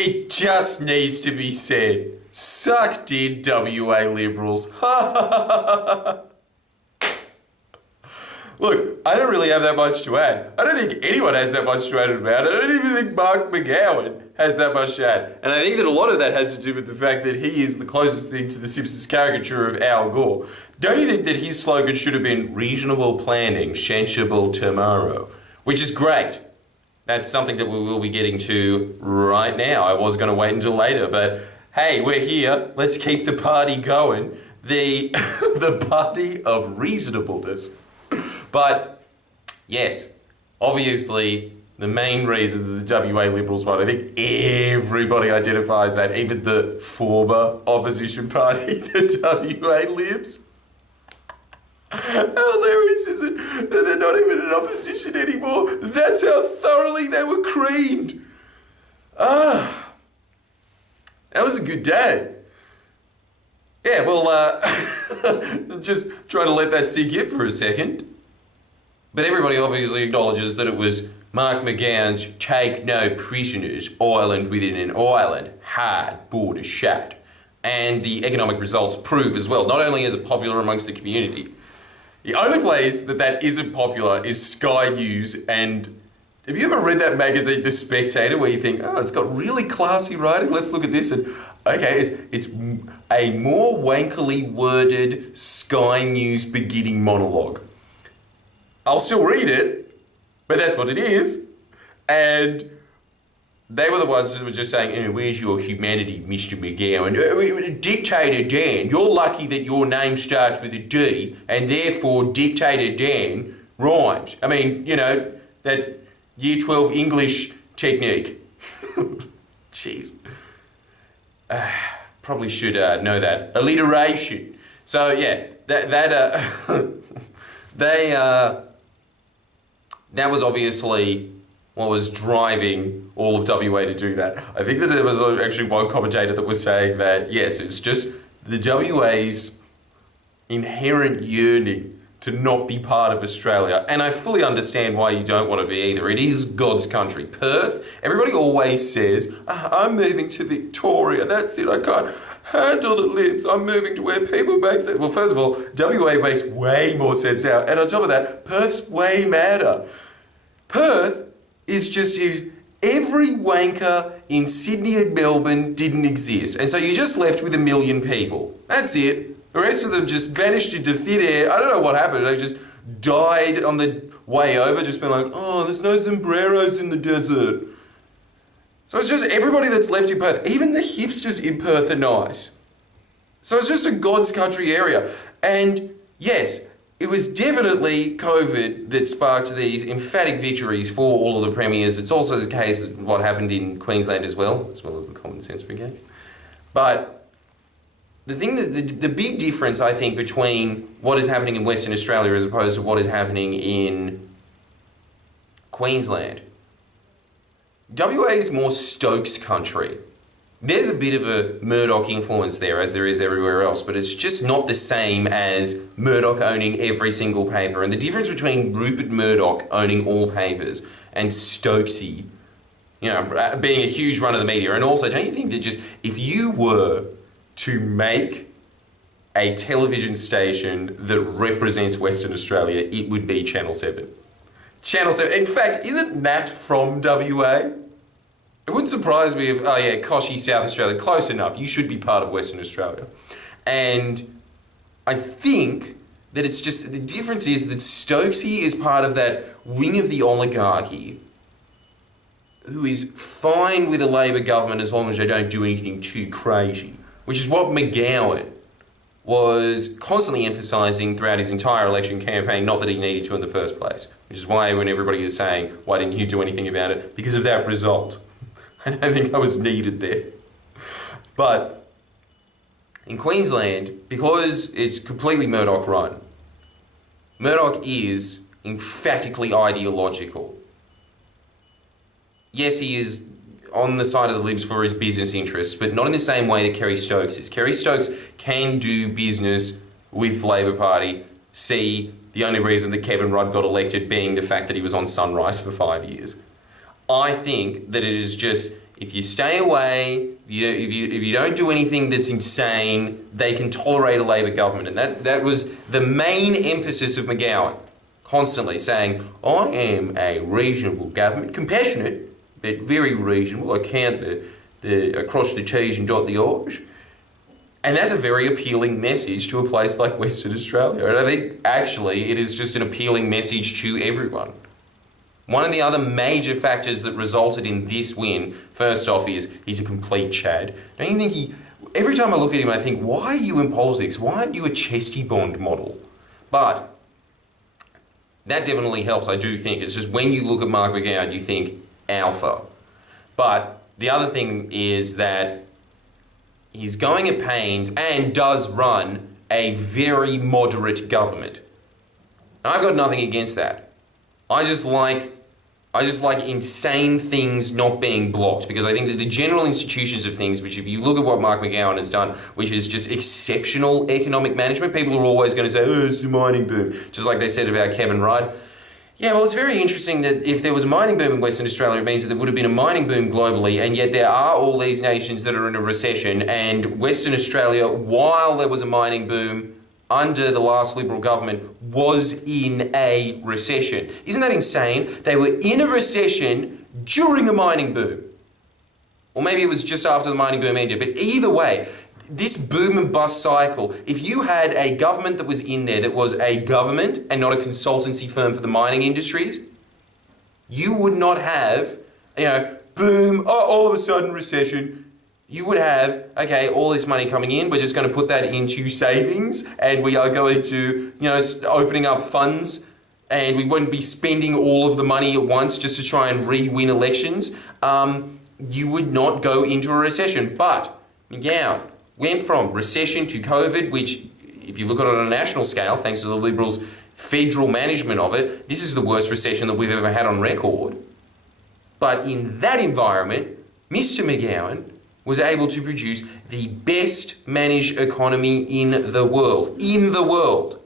It just needs to be said. Sucked in, WA Liberals. Look, I don't really have that much to add. I don't think anyone has that much to add about it. I don't even think Mark McGowan has that much to add. And I think that a lot of that has to do with the fact that he is the closest thing to the Simpsons caricature of Al Gore. Don't you think that his slogan should have been reasonable planning, sensible tomorrow? Which is great. That's something that we will be getting to right now. I was going to wait until later, but hey, we're here. Let's keep the party going. The party of reasonableness. But yes, obviously the main reason that the WA Liberals won, I think everybody identifies that, even the former opposition party, the WA Libs. How hilarious is it that they're not even in opposition anymore? That's how thoroughly they were creamed. That was a good day. Yeah, well, just try to let that sink in for a second. But everybody obviously acknowledges that it was Mark McGowan's take no prisoners, island within an island, hard border shut. And the economic results prove as well, not only is it popular amongst the community, the only place that isn't popular is Sky News. And have you ever read that magazine, The Spectator, where you think, oh, it's got really classy writing, let's look at this, and okay, it's a more wankily worded Sky News beginning monologue. I'll still read it, but that's what it is. And they were the ones who were just saying, where's your humanity, Mr. McGowan? Dictator Dan, you're lucky that your name starts with a D, and therefore Dictator Dan rhymes. I mean, you know, that Year 12 English technique. Jeez. Probably should know that. Alliteration. So yeah, that was obviously what was driving all of WA to do that. I think that there was actually one commentator that was saying that, yes, it's just the WA's inherent yearning to not be part of Australia. And I fully understand why you don't want to be either. It is God's country. Perth, everybody always says, I'm moving to Victoria, that's it, I can't handle the Libs, I'm moving to where people make things. Well, first of all, WA makes way more sense now. And on top of that, Perth's way madder. Perth is just if every wanker in Sydney and Melbourne didn't exist. And so you're just left with 1 million people. That's it. The rest of them just vanished into thin air. I don't know what happened. They just died on the way over, just been like, oh, there's no sombreros in the desert. So it's just everybody that's left in Perth. Even the hipsters in Perth are nice. So it's just a God's country area. And yes, it was definitely COVID that sparked these emphatic victories for all of the premiers. It's also the case of what happened in Queensland as well as the Common Sense Brigade. But the thing that the big difference, I think, between what is happening in Western Australia as opposed to what is happening in Queensland, WA is more Stokes country. There's a bit of a Murdoch influence there, as there is everywhere else, but it's just not the same as Murdoch owning every single paper. And the difference between Rupert Murdoch owning all papers and Stokesy, you know, being a huge run of the media. And also, don't you think that just, if you were to make a television station that represents Western Australia, it would be Channel 7. Channel 7. In fact, isn't Nat from WA? It wouldn't surprise me if, oh yeah, Koshy, South Australia, close enough. You should be part of Western Australia. And I think that it's just, the difference is that Stokesy is part of that wing of the oligarchy who is fine with a Labor government as long as they don't do anything too crazy, which is what McGowan was constantly emphasising throughout his entire election campaign, not that he needed to in the first place, which is why when everybody is saying, why didn't you do anything about it? Because of that result. I don't think I was needed there. But in Queensland, because it's completely Murdoch run, Murdoch is emphatically ideological. Yes, he is on the side of the Libs for his business interests, but not in the same way that Kerry Stokes is. Kerry Stokes can do business with Labor Party. See, the only reason that Kevin Rudd got elected being the fact that he was on Sunrise for 5 years. I think that it is just, if you stay away, if you don't do anything that's insane, they can tolerate a Labor government. And that was the main emphasis of McGowan, constantly saying, I am a reasonable government, compassionate, but very reasonable. I count across the T's and dot the I's. And that's a very appealing message to a place like Western Australia. And I think actually it is just an appealing message to everyone. One of the other major factors that resulted in this win, first off, is he's a complete Chad. Don't you think every time I look at him, I think, why are you in politics? Why aren't you a Chesty Bond model? But that definitely helps, I do think. It's just when you look at Mark McGowan, you think alpha. But the other thing is that he's going at pains and does run a very moderate government. And I've got nothing against that. I just like insane things not being blocked, because I think that the general institutions of things, which if you look at what Mark McGowan has done, which is just exceptional economic management, people are always going to say, oh, it's the mining boom, just like they said about Kevin Rudd. Yeah, well, it's very interesting that if there was a mining boom in Western Australia, it means that there would have been a mining boom globally, and yet there are all these nations that are in a recession, and Western Australia, while there was a mining boom under the last Liberal government, was in a recession. Isn't that insane? They were in a recession during a mining boom. Or maybe it was just after the mining boom ended, but either way, this boom and bust cycle, if you had a government that was in there that was a government and not a consultancy firm for the mining industries, you would not have, boom, all of a sudden recession. You would have, okay, all this money coming in, we're just going to put that into savings, and we are going to, opening up funds, and we wouldn't be spending all of the money at once just to try and re-win elections. You would not go into a recession. But McGowan went from recession to COVID, which, if you look at it on a national scale, thanks to the Liberals' federal management of it, this is the worst recession that we've ever had on record. But in that environment, Mr. McGowan was able to produce the best managed economy in the world. In the world.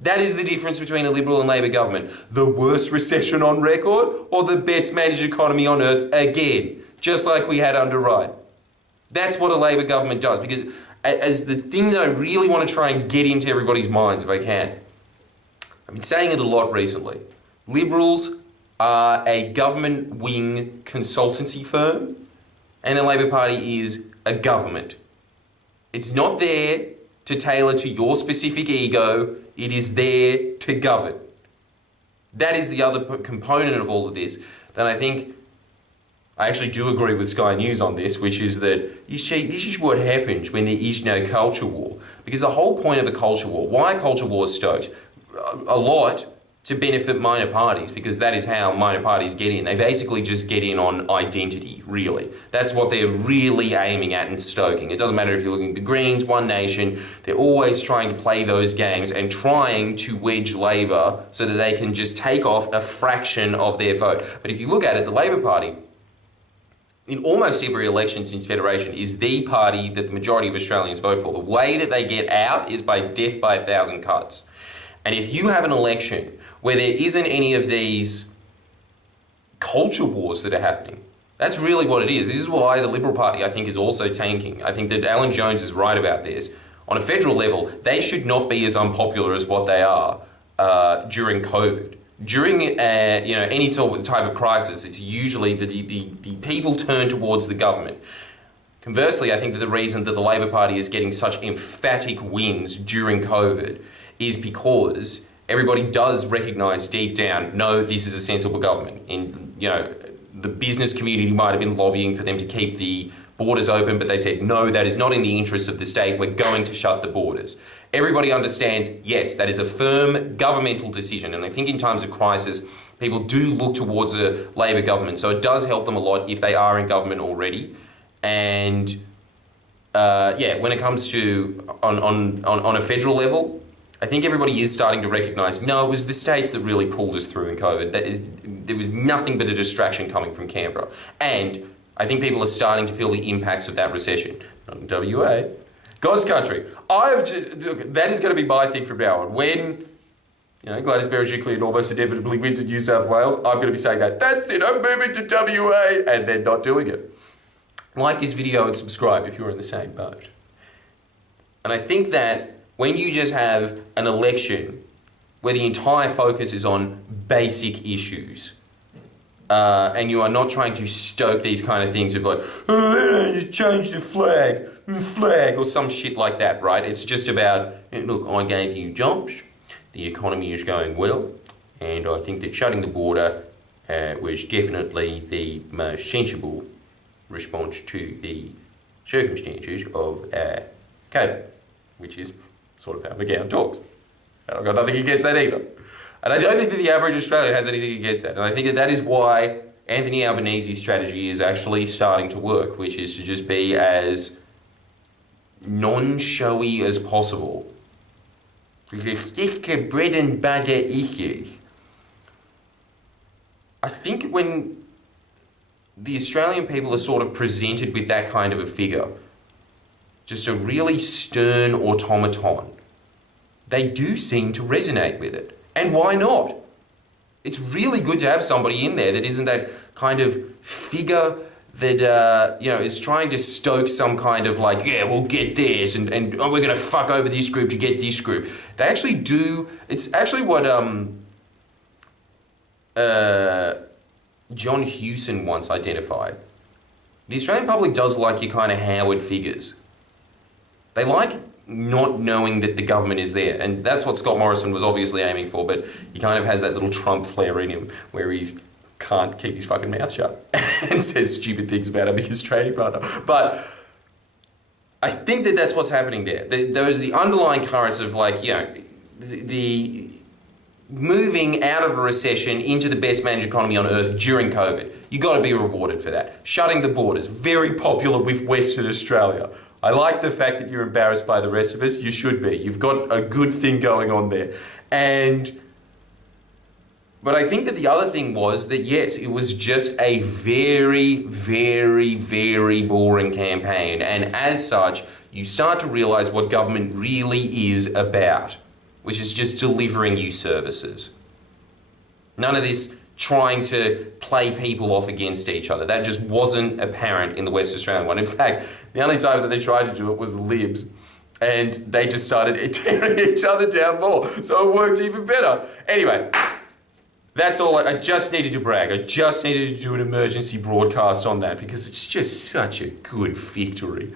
That is the difference between a Liberal and Labor government. The worst recession on record, or the best managed economy on earth again, just like we had under Rudd. That's what a Labor government does, because as the thing that I really want to try and get into everybody's minds, if I can, I've been saying it a lot recently. Liberals are a government wing consultancy firm, and the Labor Party is a government. It's not there to tailor to your specific ego. It is there to govern. That is the other component of all of this that I think I actually do agree with Sky News on this, which is that, you see, this is what happens when there is no culture war. Because the whole point of a culture war, why culture war is stoked? A lot to benefit minor parties, because that is how minor parties get in. They basically just get in on identity, really. That's what they're really aiming at and stoking. It doesn't matter if you're looking at the Greens, One Nation, they're always trying to play those games and trying to wedge Labor so that they can just take off a fraction of their vote. But if you look at it, the Labor Party, in almost every election since Federation, is the party that the majority of Australians vote for. The way that they get out is by death by 1,000 cuts. And if you have an election where there isn't any of these culture wars that are happening, that's really what it is. This is why the Liberal Party, I think, is also tanking. I think that Alan Jones is right about this. On a federal level, they should not be as unpopular as what they are during COVID. During any sort of type of crisis, it's usually the people turn towards the government. Conversely, I think that the reason that the Labor Party is getting such emphatic wins during COVID is because everybody does recognise deep down, no, this is a sensible government. And, the business community might have been lobbying for them to keep the borders open, but they said, no, that is not in the interest of the state. We're going to shut the borders. Everybody understands, yes, that is a firm governmental decision. And I think in times of crisis, people do look towards a Labor government. So it does help them a lot if they are in government already. And when it comes to on a federal level, I think everybody is starting to recognise, no, it was the states that really pulled us through in COVID. There was nothing but a distraction coming from Canberra. And I think people are starting to feel the impacts of that recession. Not in WA. God's country. That is going to be my thing from now on. When Gladys Berejiklian almost inevitably wins in New South Wales, I'm going to be saying that. That's it, I'm moving to WA, and then not doing it. like this video and subscribe if you're in the same boat. And I think that when you just have an election where the entire focus is on basic issues, and you are not trying to stoke these kind of things of like, oh, just change the flag, or some shit like that, right? It's just about, look, I gave you jobs, the economy is going well, and I think that shutting the border was definitely the most sensible response to the circumstances of COVID, which is sort of how McGowan talks. And I've got nothing against that either. And I don't think that the average Australian has anything against that. And I think that that is why Anthony Albanese's strategy is actually starting to work, which is to just be as non-showy as possible. Just stick to bread and butter issues. I think when the Australian people are sort of presented with that kind of a figure, just a really stern automaton, they do seem to resonate with it. And why not? It's really good to have somebody in there that isn't that kind of figure that, is trying to stoke some kind of like, yeah, we'll get this, and oh, we're going to fuck over this group to get this group. They actually do, it's actually what John Hewson once identified. The Australian public does like your kind of Howard figures. They like not knowing that the government is there, and that's what Scott Morrison was obviously aiming for, but he kind of has that little Trump flair in him where he can't keep his fucking mouth shut and says stupid things about a biggest trading partner. But I think that that's what's happening there. Those are the underlying currents of like, the moving out of a recession into the best managed economy on earth during COVID. You got to be rewarded for that. Shutting the borders, very popular with Western Australia. I like the fact that you're embarrassed by the rest of us. You should be. You've got a good thing going on there. But I think that the other thing was that, yes, it was just a very, very, very boring campaign. And as such, you start to realize what government really is about, which is just delivering you services. None of this trying to play people off against each other. That just wasn't apparent in the West Australian one. In fact, the only time that they tried to do it was the Libs, and they just started tearing each other down more, so it worked even better. Anyway, that's all. I just needed to brag. I just needed to do an emergency broadcast on that because it's just such a good victory.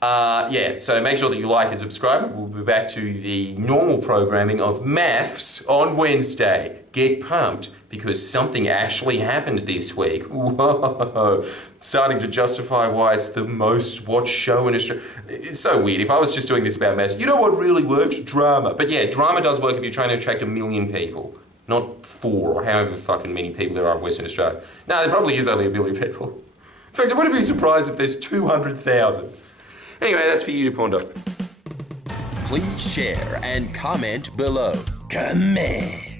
So make sure that you like and subscribe. We'll be back to the normal programming of maths on Wednesday. Get pumped, because something actually happened this week. Whoa. Starting to justify why it's the most watched show in Australia. It's so weird. If I was just doing this about maths, you know what really works? Drama. But yeah, drama does work if you're trying to attract 1 million people. Not 4 or however fucking many people there are in Western Australia. No, there probably is only 1 million people. In fact, I wouldn't be surprised if there's 200,000. Anyway, that's for you to ponder. Please share and comment below. Comment.